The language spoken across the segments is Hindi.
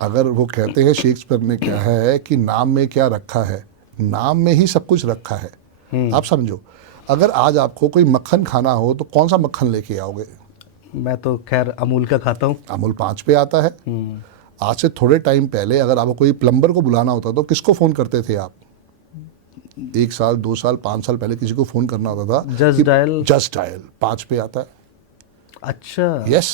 अगर वो कहते हैं शेक्सपियर ने क्या है कि नाम में क्या रखा है, नाम में ही सब कुछ रखा है। आप समझो, अगर आज आपको कोई मक्खन खाना हो तो कौन सा मक्खन लेके आओगे? मैं तो खैर अमूल का खाता हूँ। अमूल 5 पे आता है। आज से थोड़े टाइम पहले अगर आपको कोई प्लम्बर को बुलाना होता तो किसको फ़ोन करते थे आप? 1 साल 2 साल 5 साल पहले किसी को फ़ोन करना होता था, जस्ट डायल 5 पे आता है। अच्छा। यस,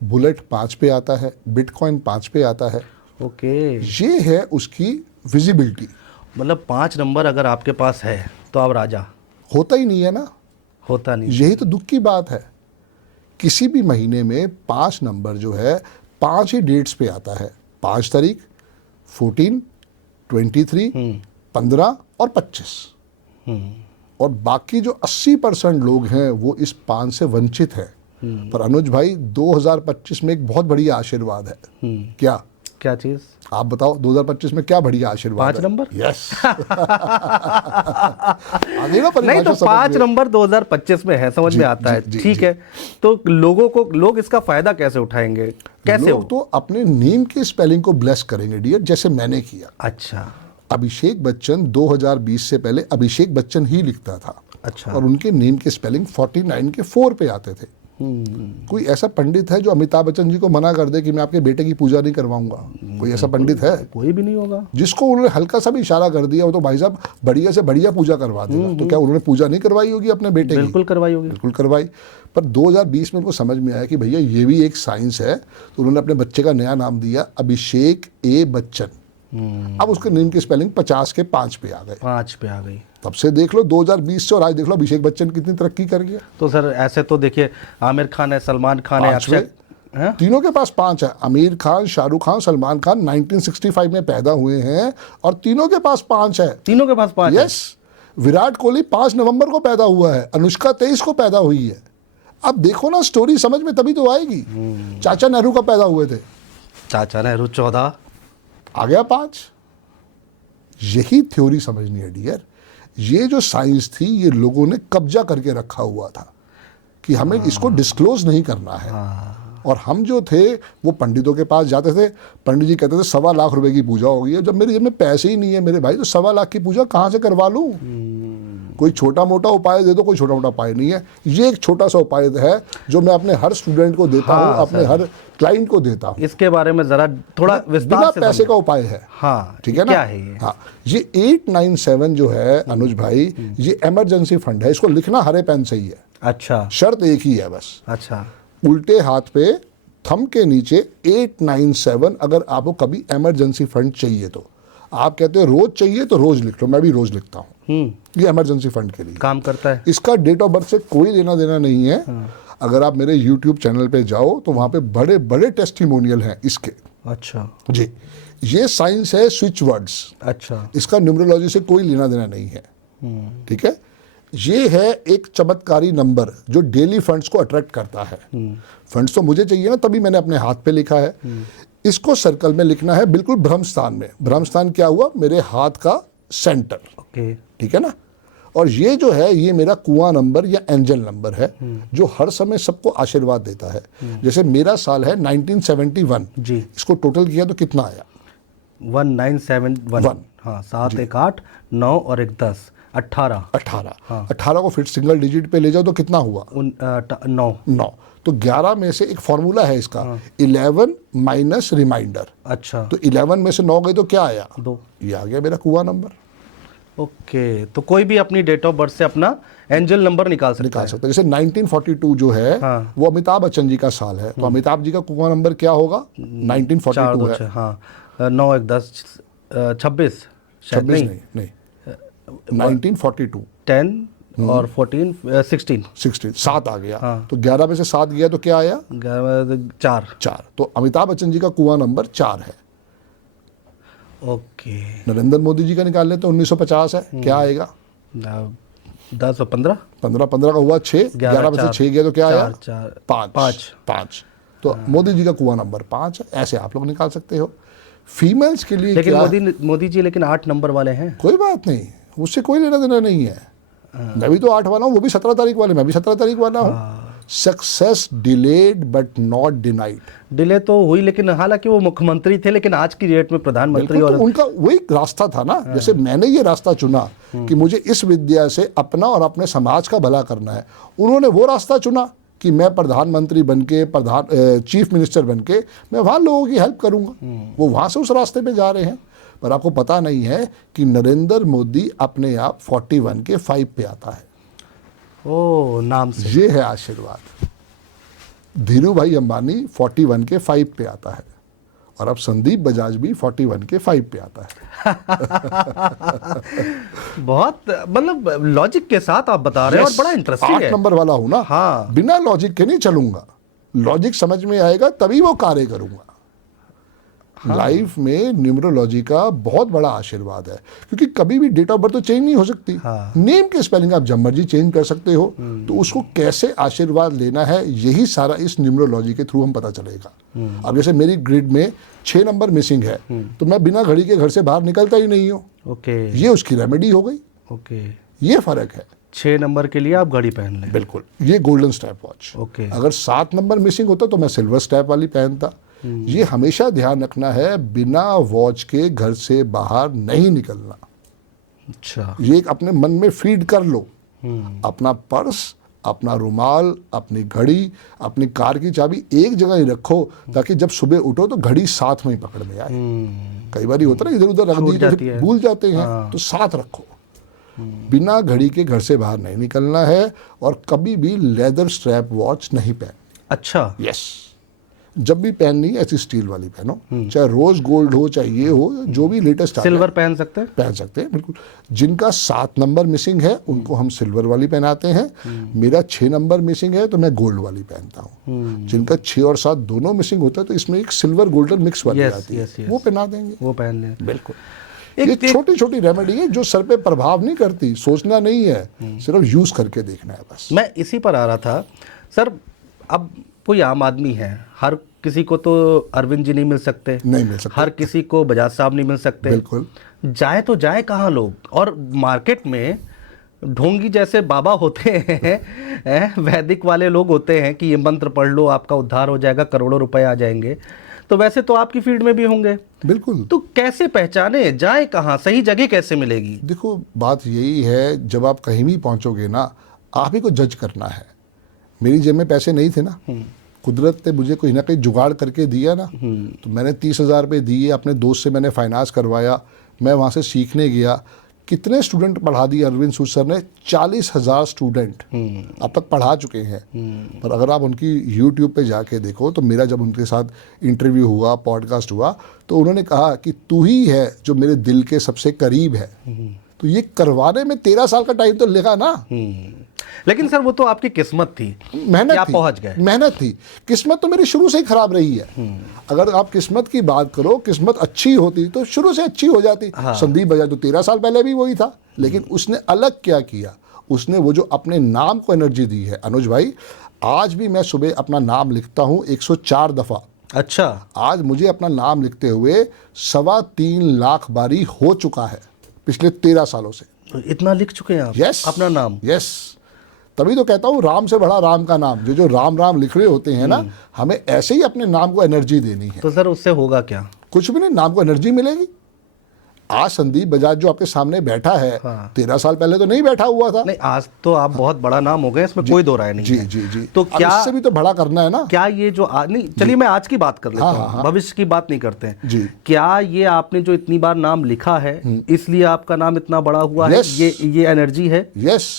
बुलेट 5 पे आता है, बिटकॉइन 5 पे आता है। ओके। ये है उसकी विजिबिलिटी। मतलब 5 नंबर अगर आपके पास है तो आप राजा। होता ही नहीं है ना, होता नहीं। यही तो दुख की बात है। किसी भी महीने में 5 नंबर जो है 5 ही डेट्स पे आता है। 5 तारीख, 14, 23, 15 और 25। और बाकी जो 80% लोग हैं वो इस 5 से वंचित हैं। पर अनुज भाई 2025 में एक बहुत बढ़िया आशीर्वाद है। क्या चीज? आप बताओ, 2025 में क्या बढ़िया आशीर्वाद 5 नंबर? यस। नहीं तो 5 नंबर 2025 में है, समझ में आता है। ठीक है, तो लोग इसका फायदा कैसे उठाएंगे? कैसे? लोग तो अपने नेम के स्पेलिंग को ब्लेस करेंगे डियर, जैसे मैंने किया। अच्छा। अभिषेक बच्चन 2020 से पहले अभिषेक बच्चन ही लिखता था। अच्छा। और उनके नेम के स्पेलिंग 49 के 4 पे आते थे। कोई ऐसा पंडित है जो अमिताभ बच्चन जी को मना कर दे कि मैं आपके बेटे की पूजा नहीं करवाऊंगा? कोई ऐसा पंडित है? कोई भी नहीं होगा। जिसको उन्होंने हल्का सा भी इशारा कर दिया वो तो भाई साहब बढ़िया से बढ़िया पूजा करवा देगा। तो क्या उन्होंने पूजा नहीं करवाई होगी अपने बेटे की? बिल्कुल करवाई होगी। बिल्कुल करवाई। पर 2020 में उनको समझ में आया कि भैया ये भी एक साइंस है, तो उन्होंने अपने बच्चे का नया नाम दिया अभिषेक ए बच्चन। अब उसके नेम की स्पेलिंग 50 के 5 पे आ गए। 5 पे आ गई। तब से देख लो 2020 से और आज देख लो अभिषेक बच्चन कितनी तरक्की कर गया। तो सर ऐसे तो देखिए आमिर खान है, सलमान खान है, अक्षय, तीनों के पास 5 है। आमिर खान, शाहरुख खान, सलमान खान 1965 में पैदा हुए हैं और तीनों के पास 5 है। तीनों के पास 5 है। यस। विराट कोहली 5 नवंबर को पैदा हुआ है, अनुष्का 23 को पैदा हुई है। अब देखो ना, स्टोरी समझ में तभी तो आएगी। चाचा नेहरू का पैदा हुए थे, चाचा नेहरू 14, आ गया 5। यही थ्योरी समझनी है डियर। ये जो साइंस थी ये लोगों ने कब्जा करके रखा हुआ था कि हमें इसको डिस्क्लोज नहीं करना है। और हम जो थे वो पंडितों के पास जाते थे, पंडित जी कहते थे 1.25 लाख रुपए की पूजा होगी। जब मेरे जेब में पैसे ही नहीं है मेरे भाई, तो 1.25 लाख की पूजा कहाँ से करवा लूँ? कोई छोटा मोटा उपाय दे दो, कोई छोटा मोटा उपाय नहीं है। ये एक छोटा सा उपाय है जो मैं अपने हर स्टूडेंट को देता हूँ, अपने हर क्लाइंट को देता हूँ। इसके बारे में जरा थोड़ा विस्तार से पैसे का उपाय है। हाँ, ठीक है ना? क्या है ये? हाँ, ये 897 जो है अनुज भाई, ये इमरजेंसी फंड है। इसको लिखना हरे पेन से ही है। अच्छा। शर्त एक ही है बस। अच्छा। उल्टे हाथ पे थंब के नीचे 897। अगर आपको कभी इमरजेंसी फंड चाहिए तो आप कहते हो रोज चाहिए तो रोज लिख लो, मैं भी रोज लिखता हूँ। ये इमरजेंसी फंड के लिए काम करता है। इसका डेट ऑफ बर्थ से कोई लेना देना नहीं है। अगर आप मेरे YouTube चैनल पे जाओ तो वहाँ पे बड़े बड़े टेस्टिमोनियल हैं इसके। अच्छा जी, ये साइंस है स्विच वर्ड्स। अच्छा। इसका न्यूमरोलॉजी से कोई लेना देना नहीं है। ठीक है, ये है एक चमत्कारी नंबर जो डेली फंड्स को अट्रैक्ट करता है। फंड्स तो मुझे चाहिए ना, तभी मैंने अपने हाथ पे लिखा है। इसको सर्कल में लिखना है, बिल्कुल ब्रह्म स्थान में। ब्रह्म स्थान क्या हुआ? मेरे हाथ का सेंटर। ओके। ठीक है ना? और ये जो है ये मेरा कुआं नंबर या एंजल नंबर है जो हर समय सबको आशीर्वाद देता है। जैसे मेरा साल है 1971 जी। इसको टोटल किया तो कितना आया? 1971। हाँ, 7 1 8 9 और 1 10 18। 18 को फिर सिंगल डिजिट पे ले जाओ तो कितना हुआ? 9। तो 11 में से एक फॉर्मूला है इसका, 11 माइनस रिमाइंडर। अच्छा। तो 11 में से 9 गए तो क्या आया? 2। ये आ गया मेरा कुआं नंबर। ओके, तो कोई भी अपनी डेट ऑफ बर्थ से अपना एंजल नंबर निकाल सकता है। जैसे 1942 जो है वो अमिताभ बच्चन जी का साल है, तो अमिताभ जी का कुआं नंबर क्या होगा? 1942 है। हाँ, 9 1 10 26 नहीं 1942 10 और 14 16 7 आ गया। तो 11 में से 7 गया तो क्या आया? 4। तो अमिताभ बच्चन जी का कुआं नंबर 4 है। ओके। नरेंद्र मोदी जी का निकाल लें तो 1950 है, क्या आएगा? 10 और 15 15 का हुआ 6। 11 में से 6 गया तो क्या आया? 5। तो मोदी जी का कुआं नंबर 5 है। ऐसे आप लोग निकाल सकते हो। फीमेल्स के लिए लेकिन मोदी जी लेकिन 8 नंबर वाले हैं। कोई बात नहीं, उससे कोई लेना देना नहीं है। मैं भी तो 8 वाला हूँ, वो भी 17 तारीख वाले, मैं भी 17 तारीख वाला हूँ। Success delayed but not denied. Delay तो हुई, लेकिन हालांकि वो मुख्यमंत्री थे, लेकिन आज की डेट में प्रधानमंत्री। तो और उनका वही रास्ता था ना, जैसे मैंने ये रास्ता चुना कि मुझे इस विद्या से अपना और अपने समाज का भला करना है, उन्होंने वो रास्ता चुना कि मैं प्रधानमंत्री बनके, चीफ मिनिस्टर बनके मैं वहाँ लोगों की हेल्प करूँगा। वो वहाँ से उस रास्ते पे जा रहे हैं। पर आपको पता नहीं है कि नरेंद्र मोदी अपने आप 41 के 5 पे आता है। ओ, नाम से ये है आशीर्वाद। धीरू भाई अंबानी 41 के 5 पे आता है, और अब संदीप बजाज भी 41 के 5 पे आता है। बहुत मतलब लॉजिक के साथ आप बता रहे हैं, और बड़ा इंटरेस्टिंग है। 8 नंबर वाला हूं ना। हाँ। बिना लॉजिक के नहीं चलूंगा, लॉजिक समझ में आएगा तभी वो कार्य करूंगा। लाइफ में न्यूमरोलॉजी का बहुत बड़ा आशीर्वाद है, क्योंकि कभी भी डेट ऑफ बर्थ तो चेंज नहीं हो सकती। हाँ। नेम की स्पेलिंग आप जब मर्जी चेंज कर सकते हो, तो उसको कैसे आशीर्वाद लेना है यही सारा इस न्यूमरोलॉजी के थ्रू हम पता चलेगा। अब जैसे मेरी ग्रिड में 6 नंबर मिसिंग है, तो मैं बिना घड़ी के घर से बाहर निकलता ही नहीं हूँ। ओके, ये उसकी रेमेडी हो गई। ओके, ये फर्क है। 6 नंबर के लिए आप घड़ी पहन लें। बिल्कुल, ये गोल्डन स्टैप वॉच। ओके। अगर 7 नंबर मिसिंग होता तो मैं सिल्वर स्टैप वाली पहनता। ये हमेशा ध्यान रखना है, बिना वॉच के घर से बाहर नहीं निकलना। अच्छा, ये एक अपने मन में फीड कर लो। अपना पर्स, अपना रुमाल, अपनी घड़ी, अपनी कार की चाबी एक जगह ही रखो, ताकि जब सुबह उठो तो घड़ी साथ में ही पकड़ में आए। कई बार होता है ना, इधर उधर रख दी तो फिर भूल जाते हैं। तो साथ रखो। बिना घड़ी के घर से बाहर नहीं निकलना है, और कभी भी लेदर स्ट्रैप वॉच नहीं पहननी। अच्छा, यस, जब भी पहननी है ऐसी स्टील वाली पहनो, चाहे रोज गोल्ड हो, चाहे ये हो, जो भी लेटेस्ट सिल्वर पहन सकते हैं। पहन सकते हैं, बिल्कुल। जिनका 7 नंबर मिसिंग है उनको हम सिल्वर वाली पहनाते हैं। मेरा 6 नंबर मिसिंग है तो मैं गोल्ड वाली पहनता हूँ। जिनका 6 और 7 दोनों मिसिंग होता है तो इसमें एक सिल्वर गोल्डन मिक्स वाली आती है, वो पहना देंगे। वो पहन लें। बिल्कुल। ये छोटी छोटी रेमेडी है जो सर पे प्रभाव नहीं करती, सोचना नहीं है, सिर्फ यूज करके देखना है बस। मैं इसी पर आ रहा था सर। अब कोई आम आदमी है, हर किसी को तो अरविंद जी नहीं मिल सकते, नहीं मिल सकते, हर किसी को बजाज साहब नहीं मिल सकते। बिल्कुल। जाए तो जाए कहाँ लोग? और मार्केट में ढोंगी जैसे बाबा होते हैं, वैदिक वाले लोग होते हैं कि ये मंत्र पढ़ लो आपका उद्धार हो जाएगा, करोड़ों रुपए आ जाएंगे। तो वैसे तो आपकी फील्ड में भी होंगे। बिल्कुल। तो कैसे पहचाने, जाए कहाँ, सही जगह कैसे मिलेगी? देखो, बात यही है, जब आप कहीं भी पहुंचोगे ना, आप ही को जज करना है। मेरी जेब में पैसे नहीं थे ना, कुदरत ने मुझे कोई ना कोई जुगाड़ करके दिया ना। तो मैंने 30,000 रुपये दिए, अपने दोस्त से मैंने फाइनेंस करवाया, मैं वहाँ से सीखने गया। कितने स्टूडेंट पढ़ा दिए अरविंद सूद सर ने? 40,000 स्टूडेंट अब तक पढ़ा चुके हैं। पर अगर आप उनकी यूट्यूब पे जाके देखो, तो मेरा जब उनके साथ इंटरव्यू हुआ, पॉडकास्ट हुआ, तो उन्होंने कहा कि तू ही है जो मेरे दिल के सबसे करीब है। तो ये करवाने में 13 साल का टाइम तो लगा ना। लेकिन सर वो तो आपकी किस्मत थी, मेहनत आप थी, पहुंच गए। मेहनत थी। किस्मत तो मेरी शुरू से ही खराब रही है। अगर आप किस्मत की बात करो, किस्मत अच्छी होती तो शुरू से अच्छी हो जाती। संदीप बजाज तो 13 साल पहले भी वही था, लेकिन उसने अलग क्या किया? उसने वो जो अपने नाम को एनर्जी दी है। अनुज भाई, आज भी मैं सुबह अपना नाम लिखता हूँ 104 दफा। अच्छा, आज मुझे अपना नाम लिखते हुए 3.25 लाख बारी हो चुका है पिछले 13 सालों से। तो इतना लिख चुके हैं आप? यस, अपना नाम। यस, तभी तो कहता हूँ राम से बड़ा राम का नाम। जो राम राम लिख रहे होते हैं ना, हमें ऐसे ही अपने नाम को एनर्जी देनी है। तो सर उससे होगा क्या? कुछ भी नहीं, नाम को एनर्जी मिलेगी। आज संदीप बजाज जो आपके सामने बैठा है, 13 साल पहले तो नहीं बैठा हुआ था। नहीं, आज तो आप बहुत बड़ा नाम हो गए, इसमें कोई दो राय नहीं जी है। जी जी। तो अब क्या इससे भी तो बड़ा करना है ना? क्या ये जो नहीं, चलिए मैं आज की बात कर लेता हूँ, भविष्य की बात नहीं करते हैं जी। क्या ये आपने जो इतनी बार नाम लिखा है, इसलिए आपका नाम इतना बड़ा हुआ है? ये एनर्जी है? यस।